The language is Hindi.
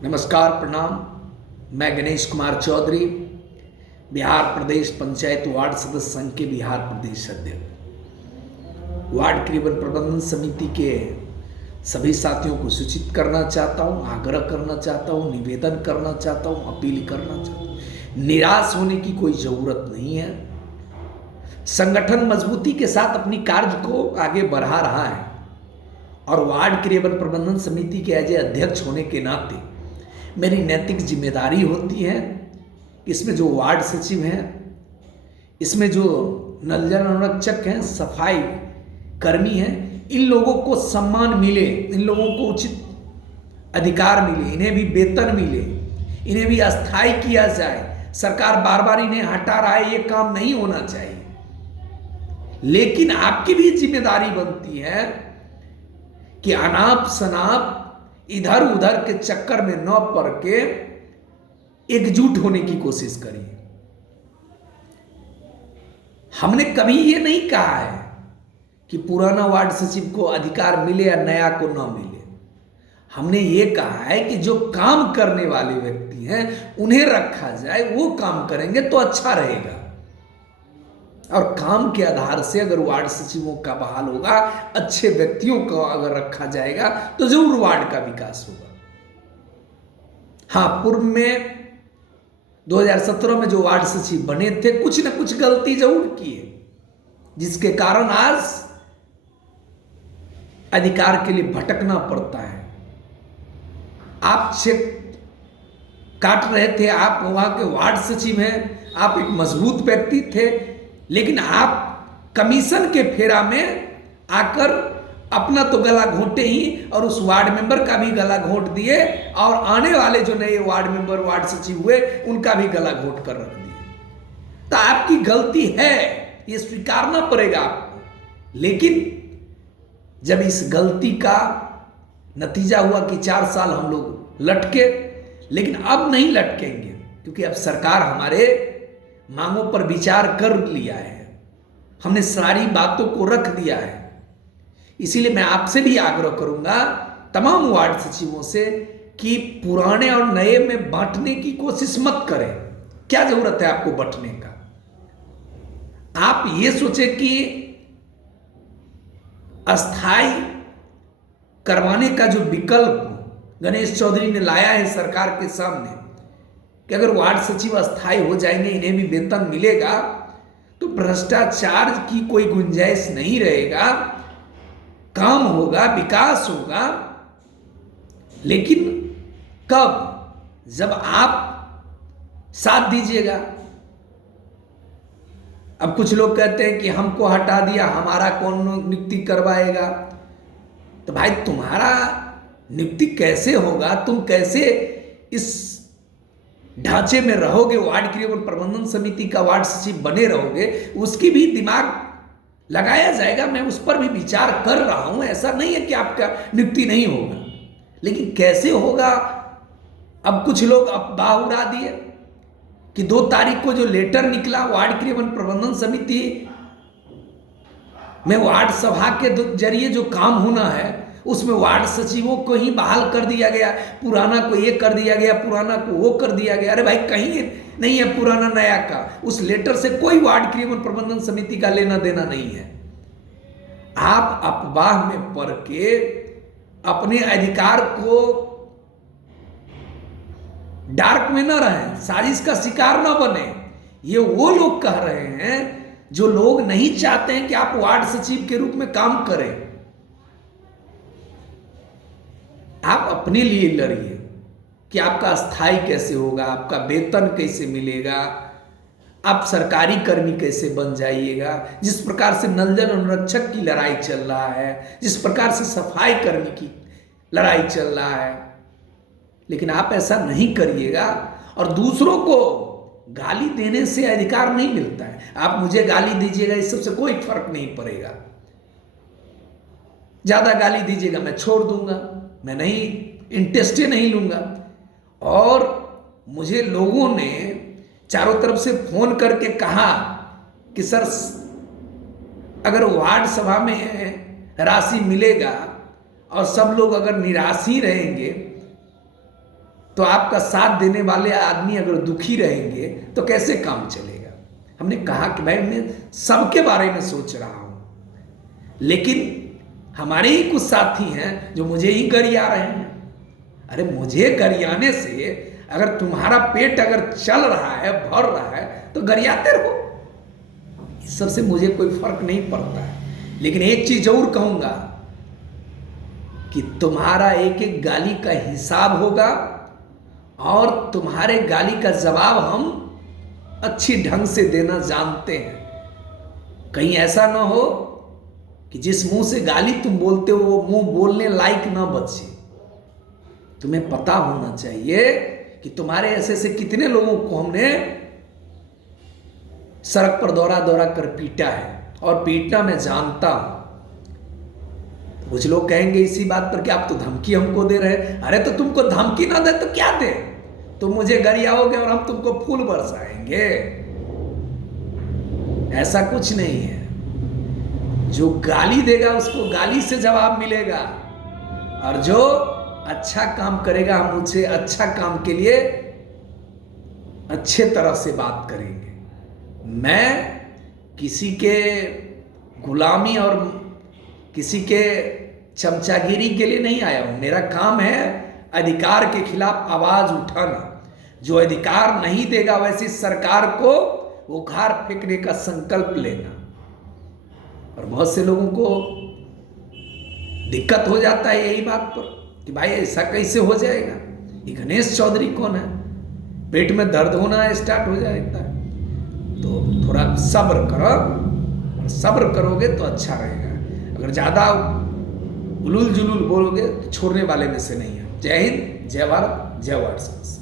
नमस्कार, प्रणाम। मैं गणेश कुमार चौधरी, बिहार प्रदेश पंचायत वार्ड सदस्य संघ के बिहार प्रदेश अध्यक्ष। वार्ड क्रियान्वयन प्रबंधन समिति के सभी साथियों को सूचित करना चाहता हूँ, आग्रह करना चाहता हूँ, निवेदन करना चाहता हूँ, अपील करना चाहता हूँ। निराश होने की कोई ज़रूरत नहीं है। संगठन मजबूती के साथ अपनी कार्य को आगे बढ़ा रहा है और वार्ड क्रियान्वयन प्रबंधन समिति के एज अध्यक्ष होने के नाते मेरी नैतिक जिम्मेदारी होती है कि इसमें जो वार्ड सचिव हैं, इसमें जो नल जल अनुरक्षक हैं, सफाई कर्मी हैं, इन लोगों को सम्मान मिले, इन लोगों को उचित अधिकार मिले, इन्हें भी वेतन मिले, इन्हें भी अस्थायी किया जाए। सरकार बार बार इन्हें हटा रहा है, ये काम नहीं होना चाहिए। लेकिन आपकी भी जिम्मेदारी बनती है कि अनाप शनाप इधर उधर के चक्कर में न पड़ के एकजुट होने की कोशिश करिए। हमने कभी ये नहीं कहा है कि पुराना वार्ड सचिव को अधिकार मिले या नया को न मिले। हमने ये कहा है कि जो काम करने वाले व्यक्ति हैं उन्हें रखा जाए, वो काम करेंगे तो अच्छा रहेगा। और काम के आधार से अगर वार्ड सचिवों का बहाल होगा, अच्छे व्यक्तियों को अगर रखा जाएगा तो जरूर वार्ड का विकास होगा। हाँ, पूर्व में 2017 में जो वार्ड सचिव बने थे, कुछ न कुछ गलती जरूर किए, जिसके कारण आज अधिकार के लिए भटकना पड़ता है। आप चेक काट रहे थे, आप वहां के वार्ड सचिव हैं, आप एक मजबूत व्यक्ति थे, लेकिन आप कमीशन के फेरा में आकर अपना तो गला घोंटे ही और उस वार्ड मेंबर का भी गला घोंट दिए और आने वाले जो नए वार्ड मेंबर वार्ड सचिव हुए उनका भी गला घोंट कर रख दिए। तो आपकी गलती है, ये स्वीकारना पड़ेगा आपको। लेकिन जब इस गलती का नतीजा हुआ कि 4 साल हम लोग लटके, लेकिन अब नहीं लटकेंगे, क्योंकि अब सरकार हमारे मांगों पर विचार कर लिया है, हमने सारी बातों को रख दिया है। इसीलिए मैं आपसे भी आग्रह करूंगा, तमाम वार्ड सचिवों से, कि पुराने और नए में बांटने की कोशिश मत करें। क्या जरूरत है आपको बांटने का? आप ये सोचे कि अस्थाई करवाने का जो विकल्प गणेश चौधरी ने लाया है सरकार के सामने, कि अगर वार्ड सचिव अस्थायी हो जाएंगे, इन्हें भी वेतन मिलेगा, तो भ्रष्टाचार की कोई गुंजाइश नहीं रहेगा, काम होगा, विकास होगा। लेकिन कब? जब आप साथ दीजिएगा। अब कुछ लोग कहते हैं कि हमको हटा दिया, हमारा कौन नियुक्ति करवाएगा? तो भाई, तुम्हारा नियुक्ति कैसे होगा? तुम कैसे इस ढांचे में रहोगे, वार्ड क्रियान्वयन प्रबंधन समिति का वार्ड सचिव बने रहोगे, उसकी भी दिमाग लगाया जाएगा। मैं उस पर भी विचार कर रहा हूं। ऐसा नहीं है कि आपका नियुक्ति नहीं होगा, लेकिन कैसे होगा? अब कुछ लोग अफवाह उड़ा दिए कि 2 तारीख को जो लेटर निकला वार्ड क्रियान्वयन प्रबंधन समिति में, वार्ड सभा के जरिए जो काम होना है, उसमें वार्ड सचिवों को ही बहाल कर दिया गया, पुराना को ये कर दिया गया, पुराना को वो कर दिया गया। अरे भाई, कहीं नहीं है पुराना नया का। उस लेटर से कोई वार्ड क्रियान्वयन प्रबंधन समिति का लेना देना नहीं है। आप अफवाह में पड़ के अपने अधिकार को डार्क में न रहें, साजिश का शिकार न बने। ये वो लोग कह रहे हैं जो लोग नहीं चाहते हैं कि आप वार्ड सचिव के रूप में काम करें। आप अपने लिए लड़िए कि आपका स्थायी कैसे होगा, आपका वेतन कैसे मिलेगा, आप सरकारी कर्मी कैसे बन जाइएगा। जिस प्रकार से नल जल अनुरक्षक की लड़ाई चल रहा है, जिस प्रकार से सफाई कर्मी की लड़ाई चल रहा है, लेकिन आप ऐसा नहीं करिएगा। और दूसरों को गाली देने से अधिकार नहीं मिलता है। आप मुझे गाली दीजिएगा, इस सबसे कोई फर्क नहीं पड़ेगा। ज्यादा गाली दीजिएगा, मैं छोड़ दूंगा, मैं नहीं इंटरेस्ट नहीं लूंगा। और मुझे लोगों ने चारों तरफ से फोन करके कहा कि सर, अगर वार्ड सभा में राशि मिलेगा और सब लोग अगर निराश ही रहेंगे तो आपका साथ देने वाले आदमी अगर दुखी रहेंगे तो कैसे काम चलेगा। हमने कहा कि भाई मैं सबके बारे में सोच रहा हूं, लेकिन हमारे ही कुछ साथी हैं जो मुझे ही गरिया रहे हैं। अरे मुझे गरियाने से अगर तुम्हारा पेट अगर चल रहा है, भर रहा है, तो गरियाते रहो, इस सबसे मुझे कोई फर्क नहीं पड़ता है। लेकिन एक चीज जरूर कहूंगा कि तुम्हारा एक एक गाली का हिसाब होगा और तुम्हारे गाली का जवाब हम अच्छी ढंग से देना जानते हैं। कहीं ऐसा ना हो कि जिस मुंह से गाली तुम बोलते हो वो मुंह बोलने लायक ना बचे। तुम्हें पता होना चाहिए कि तुम्हारे ऐसे ऐसे कितने लोगों को हमने सड़क पर दौड़ा दौड़ा कर पीटा है, और पीटना मैं जानता हूं। कुछ लोग कहेंगे इसी बात पर कि आप तो धमकी हमको दे रहे हैं। अरे तो तुमको धमकी ना दे तो क्या दे, तुम मुझे गरियाओगे और हम तुमको फूल बरसाएंगे। ऐसा कुछ नहीं है। जो गाली देगा उसको गाली से जवाब मिलेगा, और जो अच्छा काम करेगा हम उसे अच्छा काम के लिए अच्छे तरह से बात करेंगे। मैं किसी के गुलामी और किसी के चमचागिरी के लिए नहीं आया हूं। मेरा काम है अधिकार के खिलाफ आवाज उठाना। जो अधिकार नहीं देगा वैसी सरकार को उखाड़ फेंकने का संकल्प लेना। और बहुत से लोगों को दिक्कत हो जाता है यही बात पर कि भाई ऐसा कैसे हो जाएगा, ये गणेश चौधरी कौन है, पेट में दर्द होना स्टार्ट हो जाता है। तो थोड़ा सब्र करो, और सब्र करोगे तो अच्छा रहेगा। अगर ज़्यादा उलूल जुलूल बोलोगे तो छोड़ने वाले में से नहीं है। जय हिंद, जय भारत, जय वाट्सएप।